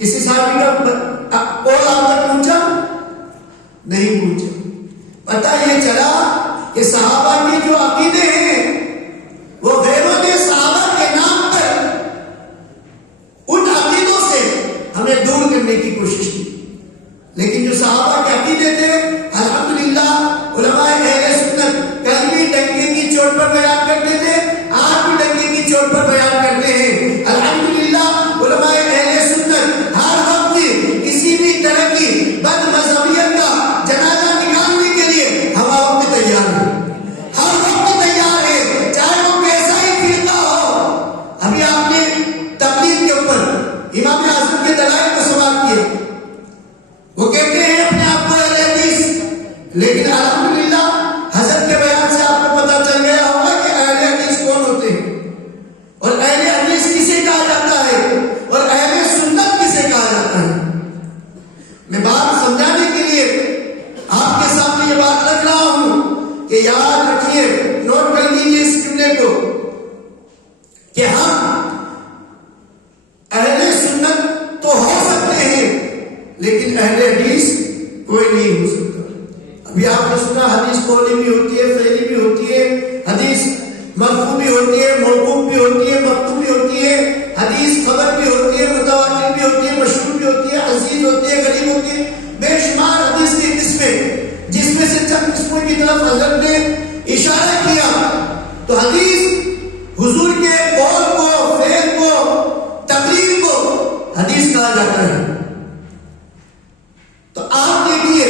کسی صحابی کا قول آپ تک پہنچا؟ نہیں پہنچا. پتہ یہ چلا کہ صحابہ کے جو عقیدے ہیں وہ غیروں نے صحابہ کے نام پر ان عقیدوں سے ہمیں دور کرنے کی کوشش کی. لیکن جو صحابہ کے عقیدے تھے الحمدللہ علماء اہل سنت کل بھی ڈنکے کی چوٹ پر بیان کرتے تھے، آج بھی ڈنکے کی چوٹ پر بیان کرتے ہیں. الحمدللہ علماء اہل سنت ہر وقت کسی بھی طرح کی بد مذہبیت کا جنازہ نکالنے کے لیے ہم وقت تیار ہیں، ہر وقت تیار ہے، چاہے وہ کیسا ہی فرقہ ہو. ابھی آپ نے تبلیغ کے اوپر امام اعظم کے دلائل کو سماعت کیا. وہ کہتے ہیں اپنے آپ کو اہل حدیث، لیکن الحمدللہ حضرت کے بیان سے آپ کو پتہ چل گیا ہوگا کہ اہل حدیث کون ہوتے ہیں اور اہل حدیث کسے کہا جاتا ہے اور اہل سنت کسے کہا جاتا ہے. میں بات سمجھانے کے لیے آپ کے سامنے یہ بات رکھ رہا ہوں کہ یاد رکھیے، نوٹ کر لیجیے اس جملے کو کہ ہم اہل سنت تو ہو سکتے ہیں لیکن اہل حدیث کوئی نہیں ہو سکتا. ابھی آپ نے سنا حدیث قولی بھی ہوتی ہے، فعلی بھی ہوتی ہے، حدیث مرفوع بھی ہوتی ہے، موقوف بھی ہوتی ہے، مقطوع بھی ہوتی ہے، حدیث خبر بھی ہوتی ہے، متواتر بھی ہوتی ہے، مشہور بھی ہوتی ہے، عزیز ہوتی ہے، غریب ہوتی ہے. بے شمار حدیث کی قسمیں، جس میں سے چند قسموں کی طرف حضرت نے اشارہ کیا. تو حدیث حضور کے قول کو، فعل کو، تقریر کو حدیث کہا جاتا ہے. تو آپ دیکھیے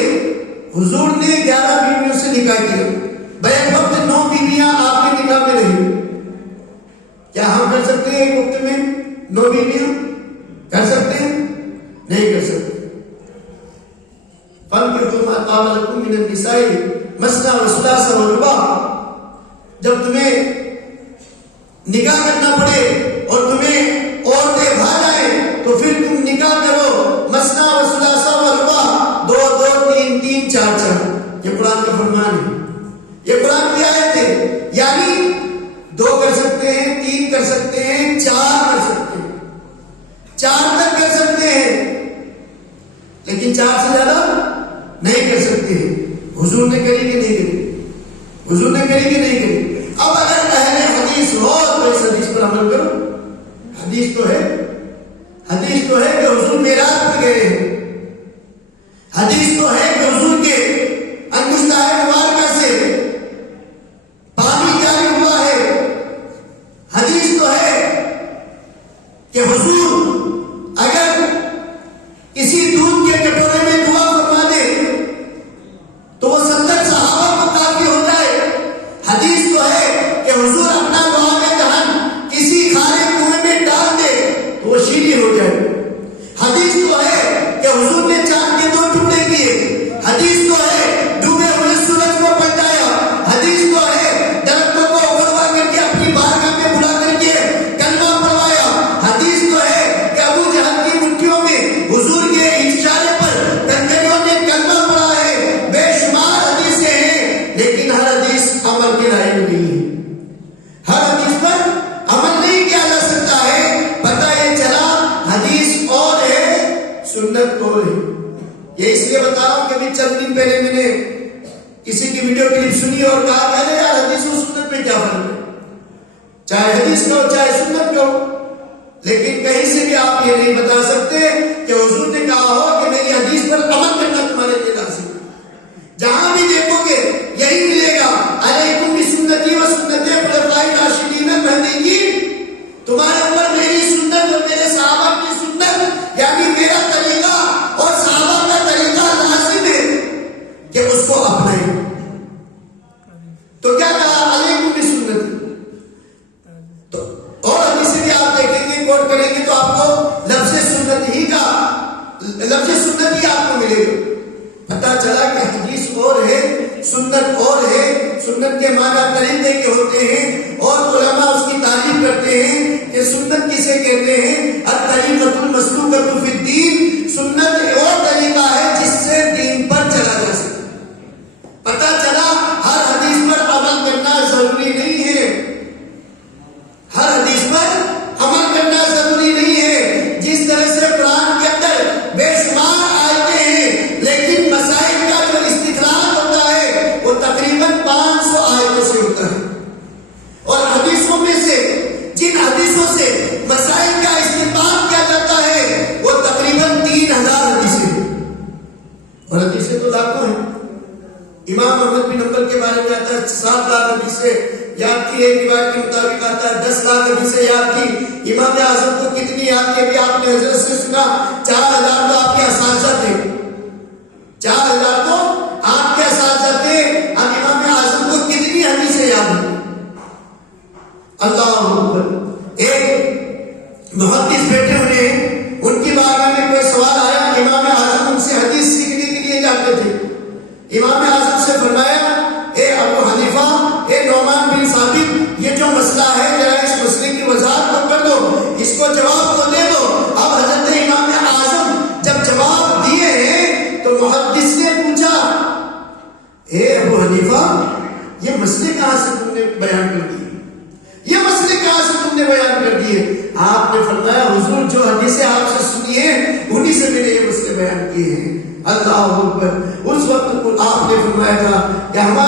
حضور نے 11 بیویوں سے نکاح کیا، بیک وقت 9 بیویاں آپ کے نکاح میں رہی. کیا ہم کر سکتے ہیں ایک وقت میں 9 بیویاں؟ کر سکتے ہیں؟ نہیں کر سکتے. فَانكِحُوا مَا طَابَ لَكُم مِّنَ النِّسَاءِ مَثْنَىٰ وَثُلَاثَ وَرُبَاعَ. جب تمہیں نکاح کرنا پڑے اور تمہیں عورتیں بھاگ آئیں تو پھر تم نکاح کرو مثنیٰ وثلاثہ ورباع، 2 2 3 3 4 4. یہ قرآن کا فرمان ہے، یہ قرآن کی آیت ہے. یعنی 2 کر سکتے ہیں، 3 کر سکتے ہیں، 4 کر سکتے ہیں، 4 تک کر سکتے ہیں، لیکن 4 سے زیادہ نہیں کر سکتے. حضور نے کری کہ نہیں کری؟ حضور نے کری کہ نہیں کری؟ اب اگر اہل حدیث ہو تو اس حدیث پر عمل کرو. حدیث تو ہے، حدیث تو ہے کہ حضور معراج پہ گئے ہیں، حدیث تو ہے کہ حضور کے انگشتہ مبارکہ سے پانی جاری ہوا ہے. حدیث تو ہے کہ حضور اگر کسی دودھ کے کٹورے میں دعا فرما دے تو وہ 70 صحابہ کو کافی ہو جائے. حدیث تو ہے کہ حضور اپنا دعا کا دہن کسی خارے کنویں میں ڈال دے تو وہ شیریں ہو جائے. حدیث تو ہے کہ حضور نے چاند کے 2 ٹکڑے کیے. حدیث تو ہے ڈوبے ہوئے سورج کو پلٹایا. حدیث تو ہے درختوں کو اگلوا کر کے اپنی بارگاہ میں بلا کر کے کلمہ پڑھوایا. حدیث تو ہے کہ ابو جہل کی مٹھیوں میں حضور کے اشارے پر کنجریوں نے کلمہ پڑھا ہے. بے شمار حدیثیں ہیں لیکن ہر حدیث عمل کے لائق نہیں ہے. ہر حدیث پر عمل نہیں کیا جا سکتا ہے. پتہ یہ چلا حدیث اور ہے، سنت اور ہے. یہ اس لیے بتا رہا ہوں کہ ابھی چند دن پہلے میں نے کسی کی ویڈیو کلپ سنی اور کہا کہ ارے یار حدیث و سنت میں کیا فرق ہے؟ چاہے حدیث کا ہو چاہے سنت کا ہو، لیکن کہیں سے بھی آپ یہ نہیں بتا سکتے کہ حضور نے کہا ہو کہ میری حدیث پر عمل کرنا تمہارے لیے لازم ہے. جہاں بھی دیکھو گے یہی ملے گا، علیکم بسنتی و سنت خلفاء الراشدین المہدیین. تمہارے اوپر میری سنت اور میرے صحابہ کی سنت یعنی میرا طریقہ اور صحابہ کا طریقہ لازم ہے کہ اس کو اپنائیں. تو کیا کہا؟ علیکم بسنتی. تو اور حدیث بھی آپ دیکھیں گے، کوٹ کریں گے تو آپ کو لفظ سنت ہی آپ کو ملے گا. پتا چلا کہ حدیث اور ہے، سنت اور ہے. سنت کے معنی طریقے کے ہوتے ہیں اور علماء اس کی تعریف کرتے ہیں کہ سنت کسے کہتے ہیں. الطریقۃ المسلوکۃ فی الدین. سنت وہ طریقہ ہے جس سے دین پر چلا جا سکے. پتا چلا ہر حدیث پر عمل کرنا ضروری نہیں ہے، ہر حدیث پر عمل کرنا ضروری نہیں ہے. جس طرح سے قرآن کے اندر امام احمد بن حنبل کے بارے میں آتا ہے 7 لاکھ حدیثیں یاد کی، ایک روایت کے مطابق آتا ہے 10 لاکھ حدیثیں یاد کی۔ امام اعظم کو کتنی یاد کی؟ ابھی آپ نے حضرت سے سنا 4000 تو آپ کے اساتذہ تھے، 4000 تو آپ کے اساتذہ تھے، اب امام اعظم کو کتنی حدیثیں یاد ہیں؟ اللہ اکبر۔ ایک محدث بیٹھے ہوئے ہیں، ان کی بارگاہ میں کوئی سوال آیا، امام اعظم ان سے حدیث سیکھنے کے لیے جاتے تھے۔ امام اعظم سے فرمایا اے ابو حنیفہ، اے نعمان بن ثابت، یہ جو مسئلہ ہے ذرا اس مسئلے کی وضاحت تو کر دو، اس کو جواب تو دے دو۔ اب حضرت امام اعظم جب جواب دیے ہیں تو محدث نے پوچھا اے ابو حنیفہ، یہ مسئلے کہاں سے تم نے بیان کر دیے؟ یہ مسئلے کہاں سے تم نے بیان کر دیے؟ آپ نے فرمایا حضور جو حدیثیں آپ سے سنی ہیں انہی سے میں نے یہ مسئلے بیان کیے ہیں۔ اللہ اکبر۔ اس وقت آپ نے فرمایا تھا کہ ہم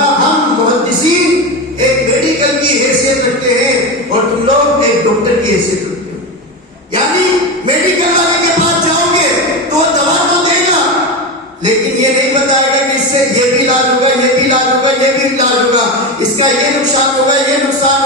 محدثین ایک میڈیکل کی حیثیت رکھتے ہیں اور تم لوگ ایک ڈاکٹر کی حیثیت رکھتے ہو، یعنی میڈیکل والے کے پاس جاؤ گے تو وہ دوا تو دے گا لیکن یہ نہیں بتائے گا کہ اس سے یہ بھی علاج ہوگا، یہ بھی علاج ہوگا، یہ بھی علاج ہوگا، اس کا یہ نقصان ہوگا، یہ نقصان